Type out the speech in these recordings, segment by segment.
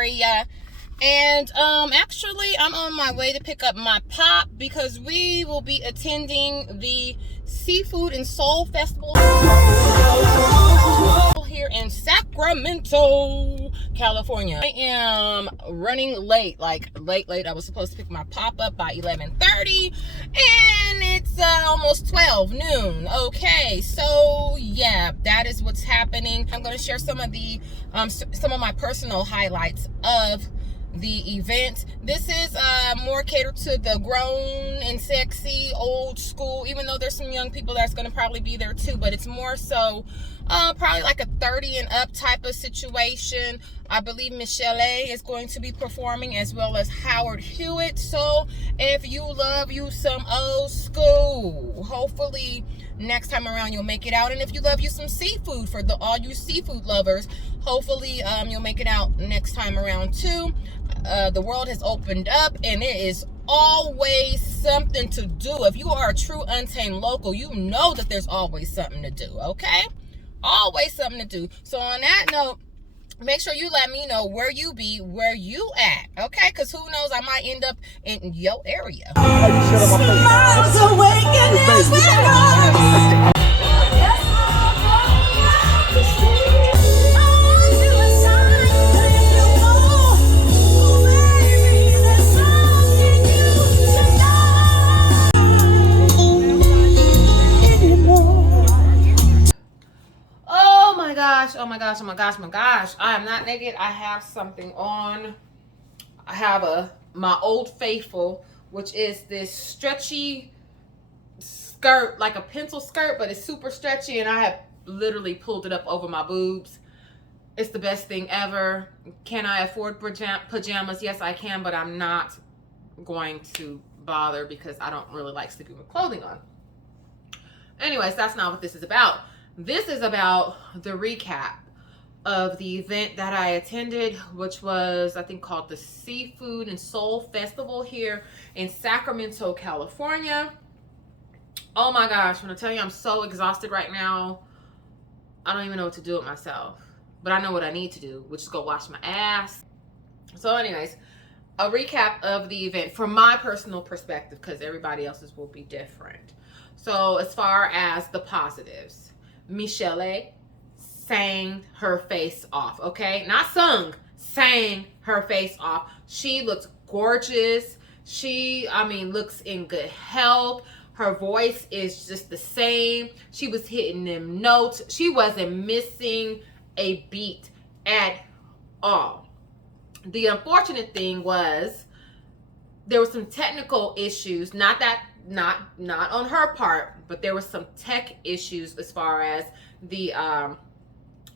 area. And actually, I'm on my way to pick up my pop because we will be attending the Seafood and Soul Festival here in Sacramento, California. I am running late, like late. I was supposed to pick my pop up by 11:30, and it's almost 12 noon. Okay, so yeah, that is what's happening. I'm going to share some of my personal highlights of the event. This is more catered to the grown and sexy, old school, even though there's some young people that's going to probably be there too, but it's more so probably like a 30 and up type of situation. I believe Michelle is going to be performing, as well as Howard Hewitt. So if you love you some old school, hopefully next time around you'll make it out. And if you love you some seafood, for all you seafood lovers, hopefully you'll make it out next time around too. The world has opened up, and it is always something to do. If you are a true Untamed Local, you know that there's always something to do, okay? Always something to do. So on that note, make sure you let me know where you at, okay? Because who knows, I might end up in your area. Smiles awaken as we rise. Oh my gosh. I am not naked. I have something on. I have my Old Faithful, which is this stretchy skirt, like a pencil skirt, but it's super stretchy, and I have literally pulled it up over my boobs. It's the best thing ever. Can I afford pajamas? Yes, I can, but I'm not going to bother because I don't really like sleeping with clothing on. Anyways, that's not what this is about. This is about the recap of the event that I attended, which was, I think, called the Seafood and Soul Festival here in Sacramento, California. Oh my gosh, when I tell you I'm so exhausted right now, I don't even know what to do with myself. But I know what I need to do, which is go wash my ass. So anyways, a recap of the event from my personal perspective, because everybody else's will be different. So as far as the positives, Michelle sang her face off, okay? Not sung, sang her face off. She looks gorgeous. She, looks in good health. Her voice is just the same. She was hitting them notes. She wasn't missing a beat at all. The unfortunate thing was there were some technical issues, not on her part, but there were some tech issues as far as the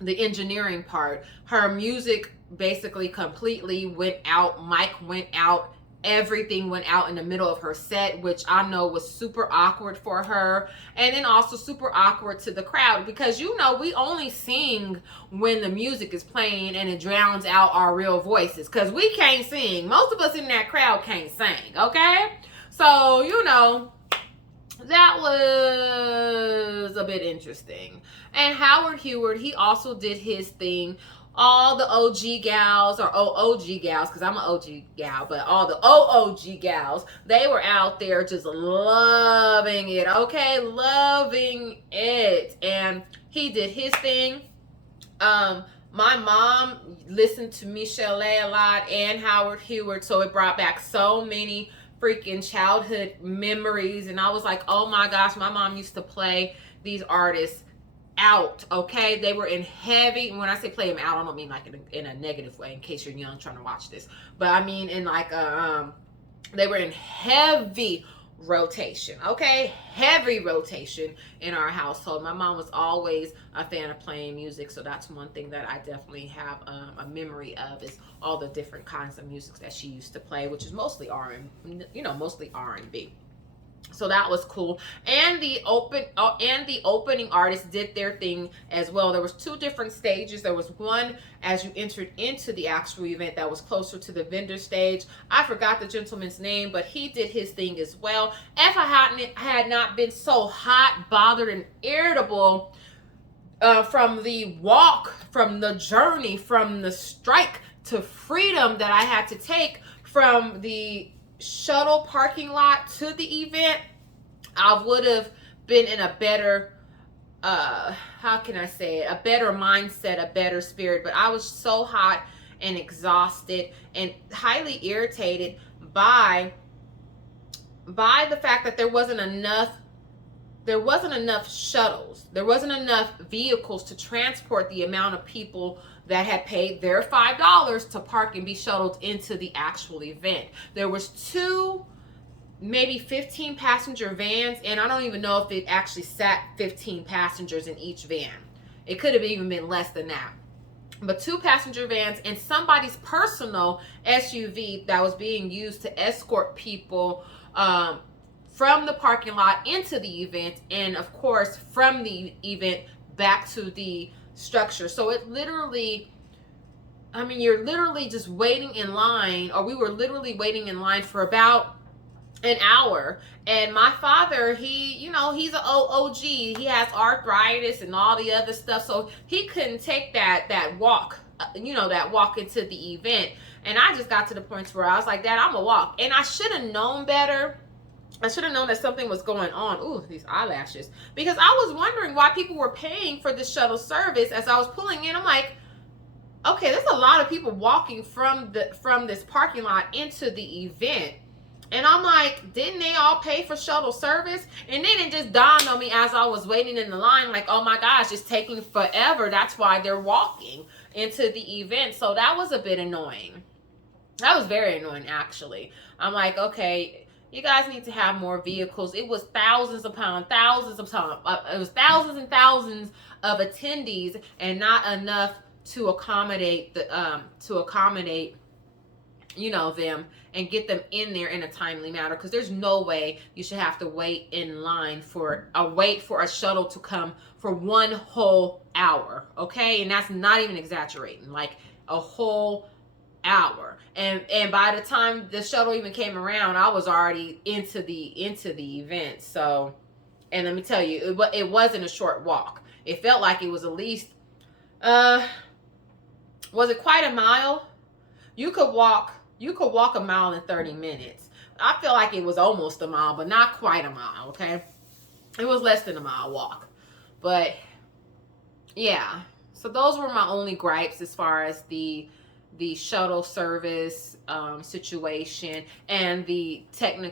engineering part. Her music basically completely went out, mic went out, everything went out in the middle of her set, which I know was super awkward for her, and then also super awkward to the crowd, because we only sing when the music is playing and it drowns out our real voices, because we can't sing. Most of us in that crowd can't sing, okay? So that was a bit interesting. And Howard Hewitt, he also did his thing. All the OG gals, or OOG gals, because I'm an OG gal, but all the OOG gals, they were out there just loving it, okay? Loving it. And he did his thing. My mom listened to Michelle a lot and Howard Hewitt, so it brought back so many freaking childhood memories. And I was like, oh my gosh, my mom used to play these artists out, okay? They were in heavy, when I say play them out, I don't mean like in a negative way, in case you're young trying to watch this, but I mean in like they were in heavy rotation, okay? Heavy rotation in our household. My mom was always a fan of playing music, so that's one thing that I definitely have a memory of, is all the different kinds of music that she used to play, which is mostly mostly R&B. So that was cool. And the opening artists did their thing as well. There was two different stages. There was one as you entered into the actual event that was closer to the vendor stage. I forgot the gentleman's name, but he did his thing as well. If I had not been so hot, bothered, and irritable from the walk, from the journey, from the strike to freedom that I had to take from the shuttle parking lot to the event, I would have been in a better, how can I say it, a better mindset, a better spirit. But I was so hot and exhausted and highly irritated by the fact that there wasn't enough shuttles. There wasn't enough vehicles to transport the amount of people that had paid their $5 to park and be shuttled into the actual event. There was 2, maybe 15 passenger vans, and I don't even know if it actually sat 15 passengers in each van. It could have even been less than that. But 2 passenger vans and somebody's personal SUV that was being used to escort people from the parking lot into the event, and of course from the event back to the structure. So it literally, I mean, you're literally just waiting in line, or we were literally waiting in line for about an hour. And my father, he's an OG. He has arthritis and all the other stuff, so he couldn't take that walk, that walk into the event. And I just got to the point where I was like, Dad, I'm gonna walk. And I should have known better. I should have known that something was going on. Ooh, these eyelashes. Because I was wondering why people were paying for this shuttle service. As I was pulling in, I'm like, okay, there's a lot of people walking from this parking lot into the event. And I'm like, didn't they all pay for shuttle service? And then it just dawned on me as I was waiting in the line, like, oh my gosh, it's taking forever. That's why they're walking into the event. So that was a bit annoying. That was very annoying, actually. I'm like, okay, you guys need to have more vehicles. It was thousands upon thousands of times. It was thousands and thousands of attendees, and not enough to accommodate them and get them in there in a timely manner. Because there's no way you should have to wait in line for a shuttle to come for 1 whole hour. Okay, and that's not even exaggerating. Like a whole hour. And by the time the shuttle even came around, I was already into the event. So, and let me tell you, it wasn't a short walk. It felt like it was at least, was it quite a mile? You could walk a mile in 30 minutes. I feel like it was almost a mile, but not quite a mile, okay? It was less than a mile walk. But yeah, so those were my only gripes as far as the shuttle service situation and the tech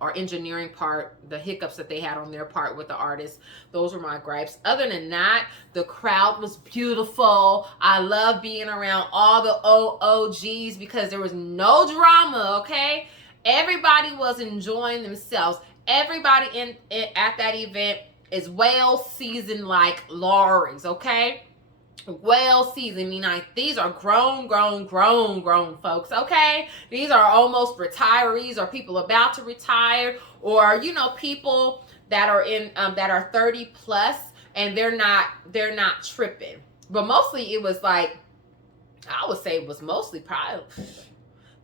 or engineering part, the hiccups that they had on their part with the artists. Those were my gripes. Other than that, the crowd was beautiful. I love being around all the OGs because there was no drama, okay? Everybody was enjoying themselves. Everybody at that event is well seasoned like lorries, okay? Well seasoned, meaning like these are grown folks, okay? These are almost retirees or people about to retire, or people that are in that are 30 plus, and they're not tripping. But mostly it was like, I would say it was mostly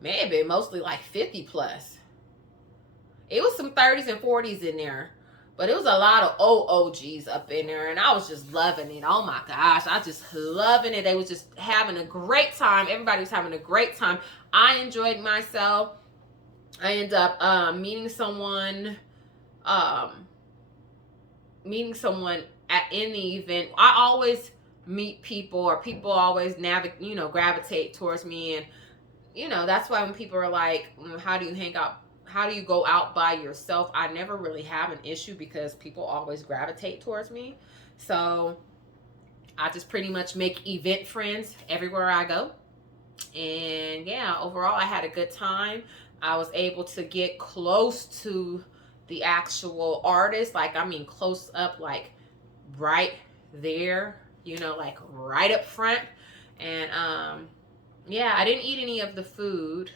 mostly like 50 plus. It was some 30s and 40s in there. But it was a lot of OGs up in there, and I was just loving it. Oh my gosh, I just loving it. They was just having a great time. Everybody was having a great time. I enjoyed myself. I ended up meeting someone in the event. I always meet people, or people always gravitate towards me, and that's why when people are like, how do you hang out? How do you go out by yourself? I never really have an issue because people always gravitate towards me. So I just pretty much make event friends everywhere I go. And yeah, overall I had a good time. I was able to get close to the actual artist. Close up, like right there, like right up front. And yeah, I didn't eat any of the food.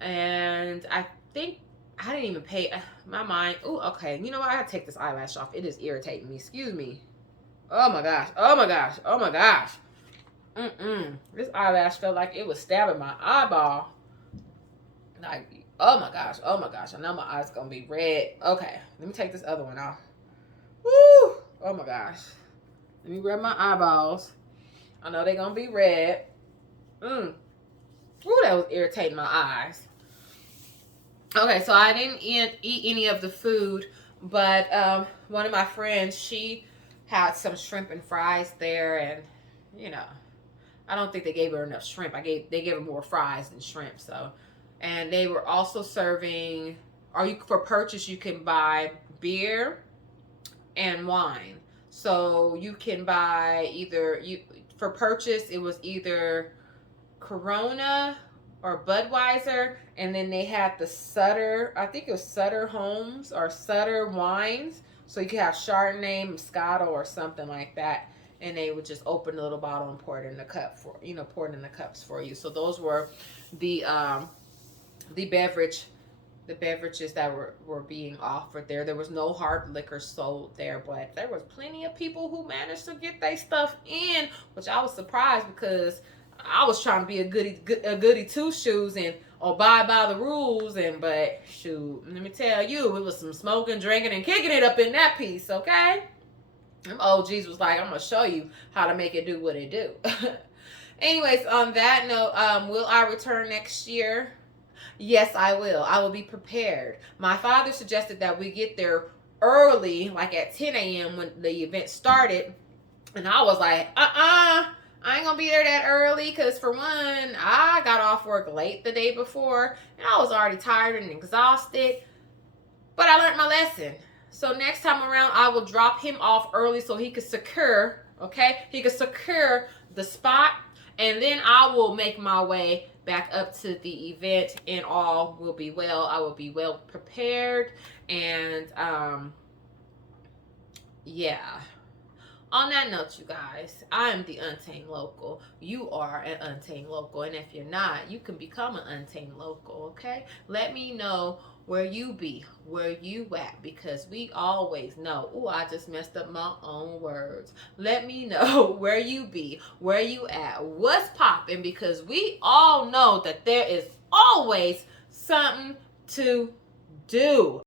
And I think I didn't even pay my mind. Oh, okay. You know what? I gotta take this eyelash off. It is irritating me. Excuse me. Oh my gosh. Oh my gosh. Oh my gosh. This eyelash felt like it was stabbing my eyeball. Like, oh my gosh. Oh my gosh. I know my eyes gonna be red. Okay. Let me take this other one off. Woo! Oh my gosh. Let me grab my eyeballs. I know they're gonna be red. Ooh, that was irritating my eyes. Okay, so I didn't eat any of the food, but one of my friends, she had some shrimp and fries there, and you know, I don't think they gave her enough shrimp. They gave her more fries than shrimp. So, and they were also serving. Or you for purchase you can buy beer and wine. So you can buy either you for purchase it was either Corona or Budweiser, and then they had the Sutter. I think it was Sutter Homes or Sutter Wines. So you could have Chardonnay, Moscato, or something like that, and they would just open the little bottle and pour it in the cup for pour it in the cups for you. So those were the the beverage the beverages that were being offered there. There was no hard liquor sold there, but there was plenty of people who managed to get their stuff in, which I was surprised because I was trying to be a goody two shoes and abide by the rules, and but shoot, let me tell you, it was some smoking, drinking, and kicking it up in that piece, okay? Them OGs was like, I'm gonna show you how to make it do what it do. Anyways, on that note, will I return next year? Yes, I will. I will be prepared. My father suggested that we get there early, like at 10 a.m. when the event started. And I was like, I ain't gonna be there that early because, for one, I got off work late the day before and I was already tired and exhausted. But I learned my lesson. So next time around, I will drop him off early so he could secure, okay? He could secure the spot, and then I will make my way back up to the event, and all will be well. I will be well prepared, and yeah. On that note, you guys, I am the Untamed Local. You are an Untamed Local, and if you're not, you can become an Untamed Local, okay? Let me know where you be, where you at, because we always know. Oh, I just messed up my own words. Let me know where you be, where you at, what's popping, because we all know that there is always something to do.